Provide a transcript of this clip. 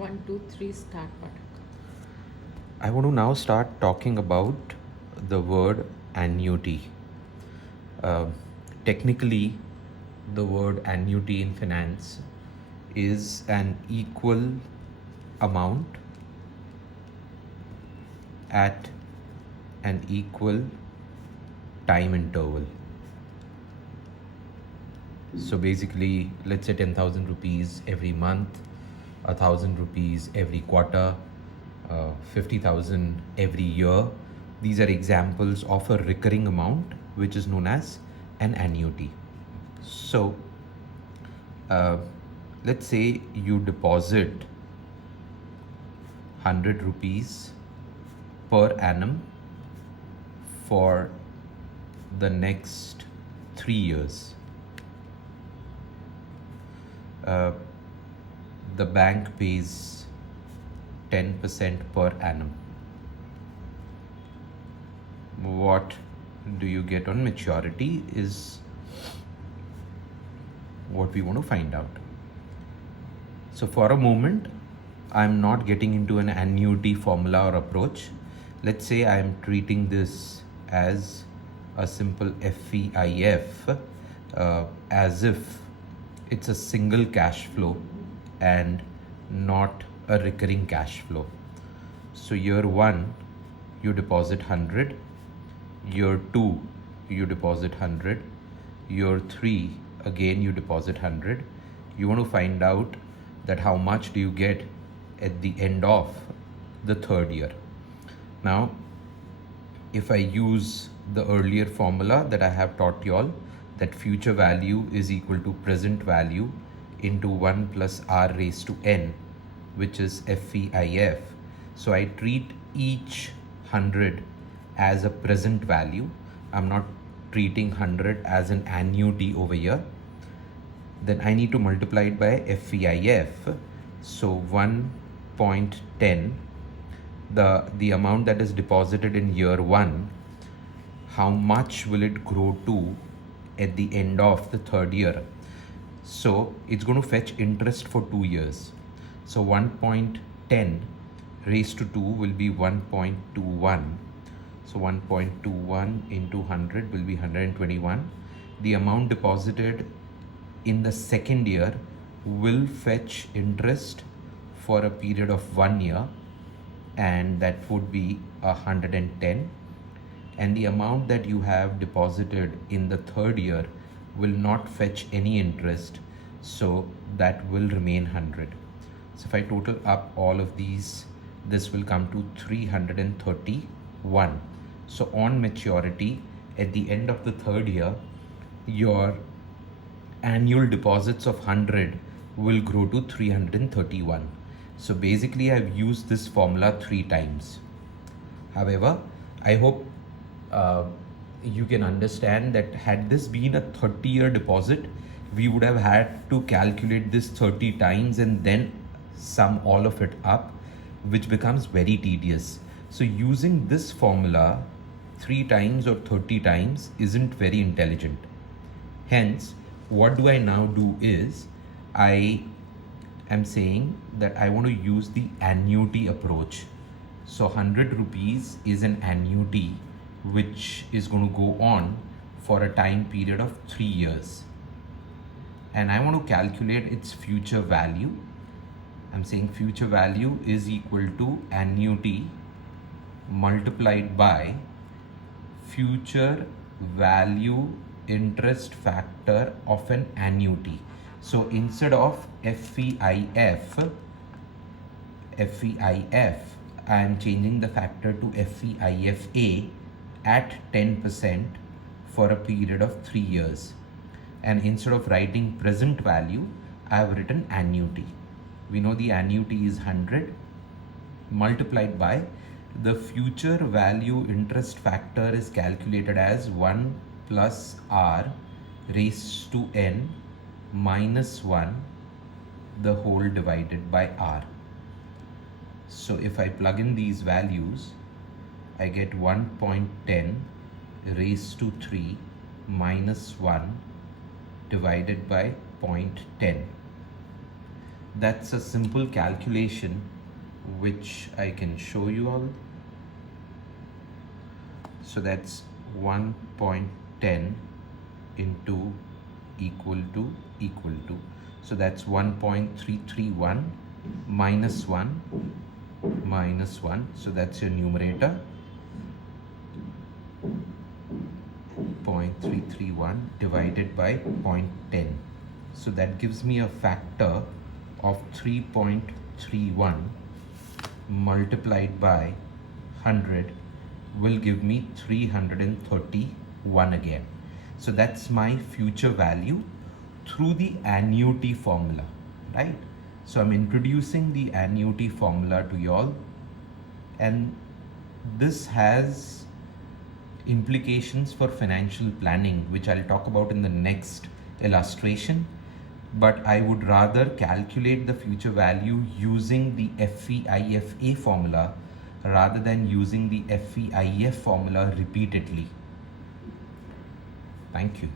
1, 2, 3, start, Patak. I want to now start talking about the word annuity. Technically, the word annuity in finance is an equal amount at an equal time interval. So basically, let's say 10,000 rupees every month, 1,000 rupees every quarter, 50,000 every year. These are examples of a recurring amount which is known as an annuity. So let's say you deposit 100 rupees per annum for the next 3 years. The bank pays 10% per annum. What do you get on maturity is what we want to find out. So for a moment, I'm not getting into an annuity formula or approach. Let's say I'm treating this as a simple FVIF, as if it's a single cash flow and not a recurring cash flow. So year 1, you deposit 100. Year 2, you deposit 100. Year 3, again you deposit 100. You want to find out that how much do you get at the end of the 3rd year. Now, if I use the earlier formula that I have taught you all, that future value is equal to present value into 1 plus r raised to n, which is FVIF. So I treat each 100 as a present value. I'm not treating 100 as an annuity over here. Then I need to multiply it by FVIF. So 1.10, the amount that is deposited in year 1, how much will it grow to at the end of the 3rd year? So it's going to fetch interest for 2 years. So 1.10 raised to 2 will be 1.21. So 1.21 into 100 will be 121. The amount deposited in the 2nd year will fetch interest for a period of 1 year, and that would be 110. And the amount that you have deposited in the 3rd year will not fetch any interest, so that will remain 100. So if I total up all of these, this will come to 331. So on maturity, at the end of the 3rd year, your annual deposits of 100 will grow to 331. So basically I've used this formula 3 times. However, I hope you can understand that had this been a 30-year deposit, we would have had to calculate this 30 times and then sum all of it up, which becomes very tedious. So using this formula 3 times or 30 times isn't very intelligent. Hence, what do I now do is I am saying that I want to use the annuity approach. So 100 rupees is an annuity which is going to go on for a time period of 3 years. And I want to calculate its future value. I'm saying future value is equal to annuity multiplied by future value interest factor of an annuity. So instead of FVIF, I am changing the factor to FVIFA at 10% for a period of 3 years. And instead of writing present value, I have written annuity. We know the annuity is 100 multiplied by the future value interest factor is calculated as 1 plus r raised to n minus 1 the whole divided by r. So if I plug in these values, I get 1.10 raised to 3 minus 1 divided by 0.10. That's a simple calculation which I can show you all. So that's 1.10 into equal to. So that's 1.331 minus 1 minus 1. So that's your numerator. 0.331 divided by 0.10. So that gives me a factor of 3.31 multiplied by 100 will give me 331 again. So that's my future value through the annuity formula, right? So I'm introducing the annuity formula to y'all, and this has implications for financial planning, which I'll talk about in the next illustration. But I would rather calculate the future value using the FVIFA formula rather than using the FVIF formula repeatedly. Thank you.